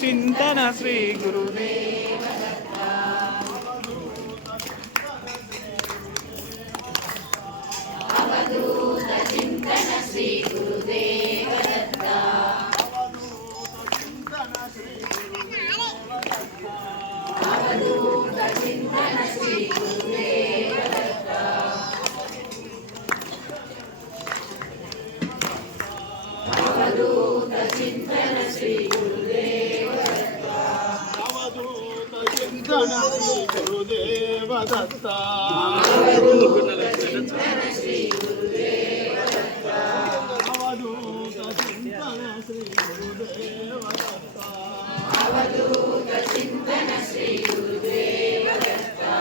चिंतन श्री गुरुदेव अवधूत चिंतन श्री गुरुदेव दत्ता। अवधूत चिंतन श्री गुरुदेव दत्ता। अवधूत चिंतन श्री गुरुदेव दत्ता। अवधूत चिंतन श्री गुरुदेव दत्ता। अवधूत चिंतन श्री गुरुदेव दत्ता। अवधूत चिंतन श्री गुरुदेव दत्ता। अवधूत चिंतन श्री गुरुदेव दत्ता।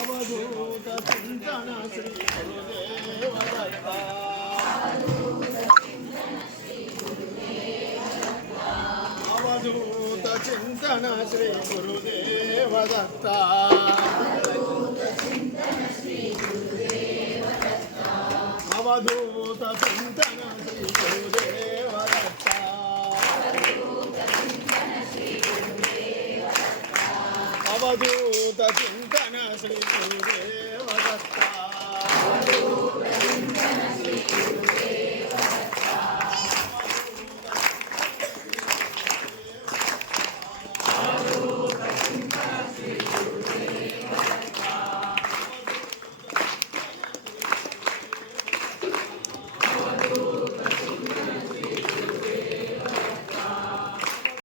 अवधूत चिंतन श्री गुरुदेव दत्ता। अवधूत चिंतन श्री गुरुदेव दत्ता। अवधूत चिंतन श्री गुरुदेव दत्ता। अवधूत चिंतन श्री गुरुदेव